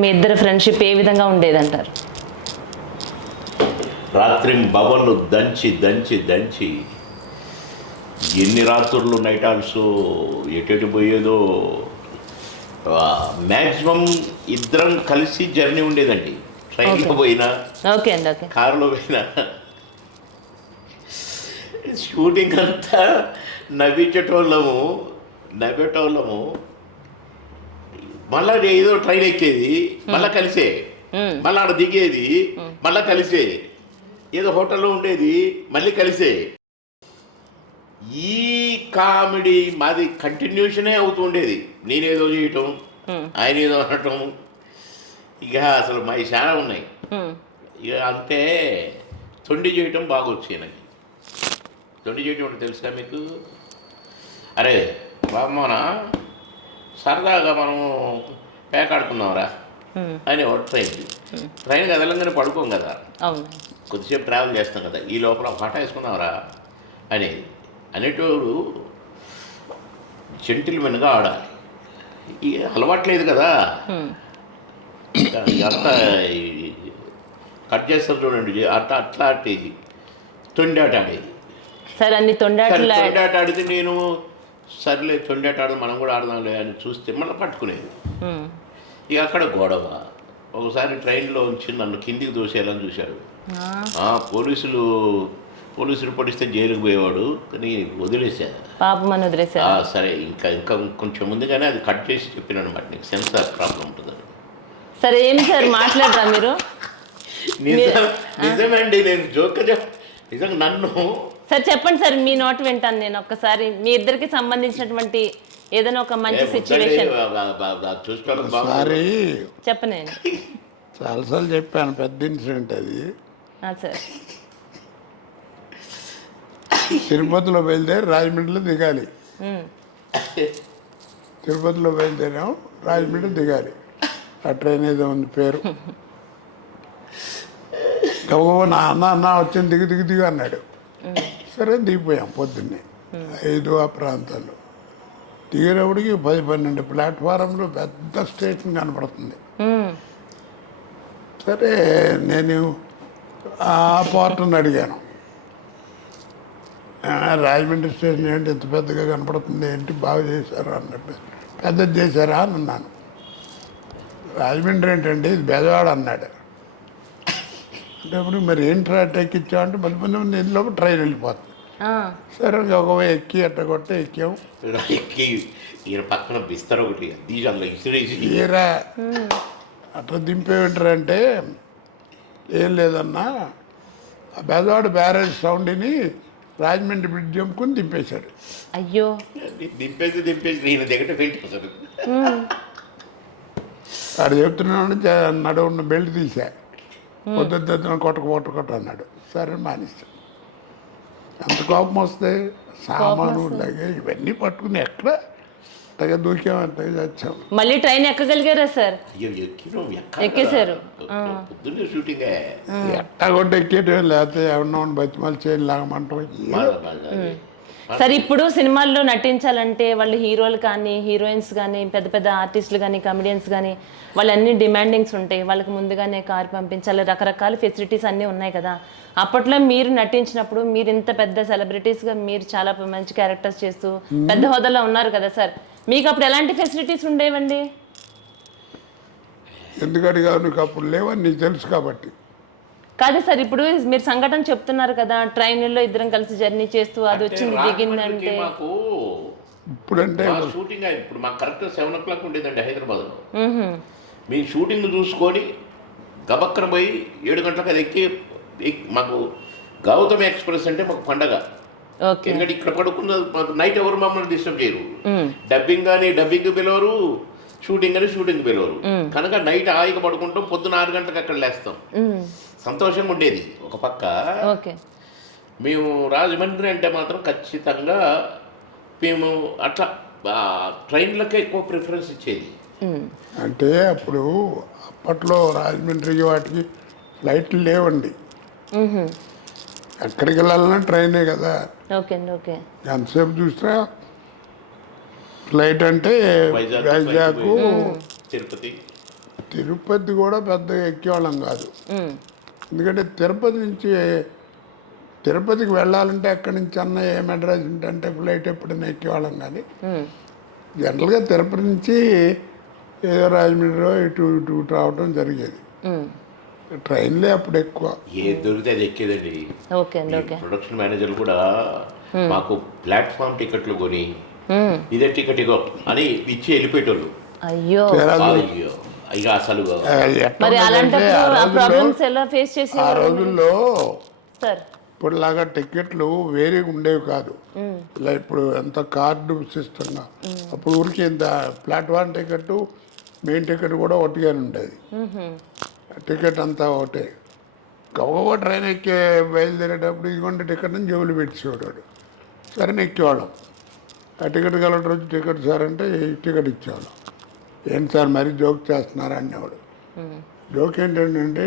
మీ ఇద్దరు ఫ్రెండ్షిప్ ఏ విధంగా ఉండేదంటారు? రాత్రి బవళ్ళు దంచి దంచి దంచి ఎన్ని రాత్రులు నైట్ ఆల్స్ ఎటు పోయేదో. మ్యాక్సిమం ఇద్దరం కలిసి జర్నీ ఉండేదండి. ట్రైన్లో పోయినా, ఓకే అండి, ఓకే, కారులో పోయినా. షూటింగ్ అంతా నవ్వేటోళ్ళము. మళ్ళా ఏదో ట్రైన్ ఎక్కేది, మళ్ళా కలిసే, మళ్ళీ ఆడ దిగేది, మళ్ళా కలిసే, ఏదో హోటల్లో ఉండేది, మళ్ళీ కలిసే. ఈ కామెడీ మాది కంటిన్యూషనే అవుతూ ఉండేది. నేనేదో చేయటం, ఆయన ఏదో అనటం. ఇక అసలు మా చాలా ఉన్నాయి. ఇక అంతే. తొండి చేయటం బాగా వచ్చాయి నాకు. తొండి చేయటం అంటే తెలుసుగా మీకు? అరే బామ్మోనా, సరదాగా మనము పేకాడుకున్నాంరా అని ఒక ట్రైన్ కదలంగానే పడుకోం కదా, కొద్దిసేపు ట్రావెల్ చేస్తాం కదా, ఈ లోపల పాట వేసుకున్నావురా అనేటోడు జెంటిల్మెన్గా ఆడాలి. అలవాట్లేదు కదా, అంతా కట్ చేస్తారు చూడండి, అట్లాంటి తొండాట ఆడేది. సరే, అన్ని తొండాట ఆడితే నేను సర్లే తొండాట ఆడదు మనం కూడా ఆడదాంలే అని చూస్తే మళ్ళీ పట్టుకునేది. ఇక అక్కడ గొడవ. ఒకసారి ట్రైన్లో ఉంచి నన్ను కిందికి దోసేయాలని చూశాడు. పోలీసులు పడిస్తే జైలుకు పోయేవాడు, కానీ వదిలేశాను. సరే, ఇంకా కొంచెం ముందుగానే అది కట్ చేసి చెప్పినాను అనమాట, నీకు సెన్సార్ ప్రాబ్లం ఉంటుందని. సరే, ఏమి సార్ మాట్లాడరా మీరు? నిజమండి, నేను నిజంగా నన్ను. సార్ చెప్పండి సార్, మీ నోట్ వింటాను నేను. ఒక్కసారి మీ ఇద్దరికి సంబంధించినటువంటి ఏదైనా ఒక మంచి సిచ్యువేషన్ చెప్పండి. చాలాసార్లు చెప్పాను, పెద్ద ఇన్సిడెంట్ అది. సార్, తిరుపతిలో బయలుదేరి రాజమండ్రిలో దిగాలి. తిరుపతిలో బయలుదేరాం, రాజమండ్రి దిగాలి. ఆ ట్రైన్ ఏదో ఉంది పేరు. నా అన్న వచ్చింది, దిగు అన్నాడు. సరే దిగిపోయాం. పొద్దున్నే 5 ఆ ప్రాంతాల్లో దిగేటప్పటికి 10-12 ప్లాట్ఫారంలో పెద్ద స్టేషన్ కనపడుతుంది. సరే, నేను ఆ పార్ట్ని అడిగాను, రాజమండ్రి స్టేషన్ ఏంటి ఇంత పెద్దగా కనపడుతుంది, ఏంటి బాగా చేశారా అన్నట్టు. పెద్దది చేశారా అని అన్నాను. రాజమండ్రి ఏంటండి, ఇది బెజవాడ అన్నాడు. అంటే అప్పుడు మరి ఏంటి ఎక్కించావు అంటే మళ్ళీ ఇందులో ట్రైన్ వెళ్ళిపోతుంది. సరే, ఒక ఎక్కి కొట్టే ఎక్కాం. పక్కన బిస్తర్ ఒకటి తీరా అట్లా దింపేమిటారంటే, ఏం లేదన్నా, ఆ బెజవాడ బ్యారేజ్ సౌండ్ని రాజమండ్రి బ్రిడ్జ్ జంపుకుని దింపేశాడు. అయ్యో, దింపేసి నేను దిగట పెట్టేశాడు. వాడు చెప్తున్నాడు, నడువున్న బెల్ట్ తీసా, పొద్దున్న కొట్ట అన్నాడు. సరే మానేస్తాడు. అంత కోపం వస్తే సామాను లాగే ఇవన్నీ పట్టుకుని ఎక్కడ అంతగా దూకాం, అంతగా వచ్చాం. మళ్ళీ ట్రైన్ ఎక్కగలిగారా సార్? ఎక్కేశారు. ఎట్టా కొట్ట ఎక్కేయటం, లేకపోతే ఎవరినో బతిమాలు చేయని లాగమంటాం. సరే, ఇప్పుడు సినిమాల్లో నటించాలంటే వాళ్ళు హీరోలు కానీ, హీరోయిన్స్ కానీ, పెద్ద పెద్ద ఆర్టిస్టులు కానీ, కమెడియన్స్ కానీ, వాళ్ళన్నీ డిమాండింగ్స్ ఉంటాయి. వాళ్ళకి ముందుగానే కారు పంపించాలి, రకరకాల ఫెసిలిటీస్ అన్నీ ఉన్నాయి కదా. అప్పట్లో మీరు నటించినప్పుడు మీరు ఇంత పెద్ద సెలబ్రిటీస్గా మీరు చాలా మంచి క్యారెక్టర్స్ చేస్తూ పెద్ద హోదాలో ఉన్నారు కదా సార్, మీకు అప్పుడు ఎలాంటి ఫెసిలిటీస్ ఉండేవండి? ఎందుకంటే నీకు అప్పుడు లేవని నీకు తెలుసు కాబట్టి. కాదు సార్, ఇప్పుడు మీరు సంఘటన చెప్తున్నారు కదా, ట్రైన్లో ఇద్దరం కలిసి జర్నీ చేస్తూ అది వచ్చింది దిగిందంటే. ఇప్పుడంటే షూటింగ్ ఇప్పుడు మాకు కరెక్ట్ 7 o'clock ఉండేదండి హైదరాబాద్లో. మీ షూటింగ్ చూసుకొని గబక్కన పోయి 7 గంటలకు అది ఎక్కి మాకు గౌతమ్ ఎక్స్ప్రెస్ అంటే మాకు పండగ. ఎందుకంటే ఇక్కడ పడుకున్న మాకు నైట్ ఎవరు మమ్మల్ని డిస్టర్బ్ చేయరు. డబ్బింగ్ పిలవరు, షూటింగ్ పిలవరు. కనుక నైట్ హాయిగా పడుకుంటాం, పొద్దున 6 గంటలకు అక్కడ లేస్తాం. సంతోషంగా ఉండేది ఒక పక్క. మేము రాజమండ్రి అంటే మాత్రం ఖచ్చితంగా మేము అట్లా ట్రైన్లకే ఎక్కువ ప్రిఫరెన్స్ ఇచ్చేది. అంటే అప్పట్లో రాజమండ్రికి వాటికి ఫ్లైట్లు లేవండి. ఎక్కడికి వెళ్ళాలన్నా ట్రైనే కదా. ఎంతసేపు చూసినా ఫ్లైట్ అంటే వైజాగ్, తిరుపతి, తిరుపతి కూడా పెద్దగా ఎక్కేవాళ్ళం కాదు. ఎందుకంటే తిరుపతికి వెళ్ళాలంటే అక్కడి నుంచి అన్న ఏ మెడ్రాస్ అంటే ఫ్లైట్ ఎప్పుడైనా ఎక్కేవాళ్ళం. కానీ జనరల్గా తిరుపతి నుంచి ఏదో రాజమండ్రిలో ఇటు రావడం జరిగేది. ట్రైన్లే అప్పుడు ఎక్కువ. ఏది దొరికితే అది ఎక్కేదండి. ఓకే అండి, ఓకే. ప్రొడక్షన్ మేనేజర్ కూడా మాకు ప్లాట్ఫామ్ టికెట్లు కొని ఇదే టికెట్ ఇగో అని ఇచ్చి వెళ్ళిపోయేటోళ్ళు. అయ్యో అయ్యో ఇక అసలు మరి అలాంటప్పుడు ఆ ప్రాబ్లమ్స్ ఎలా ఫేస్ చేసి ఆ రోజుల్లో సార్ ఇప్పుడులాగా టికెట్లు వేరేగా ఉండేవి కాదు. ఇలా ఇప్పుడు ఎంత కార్డు సిస్టంగా. అప్పుడు ఊరికి ఇంత ప్లాట్ఫామ్ టికెట్ మెయిన్ టికెట్ కూడా ఒకటిగానే ఉండేది. టికెట్ అంతా ఒకటే. గబగబా ట్రైన్ ఎక్కే బయలుదేరేటప్పుడు ఇదిగోండి టికెట్ అని జేబులు పెట్టేవాడు. సరే ఎక్కేవాళ్ళం. ఆ టికెట్ కలెక్టర్ వచ్చి టికెట్ సార్ అంటే టికెట్ ఇచ్చేవాళ్ళం. ఏంటి సార్ మరీ జోక్ చేస్తున్నారా అనేవాడు. జోక్ ఏంటంటే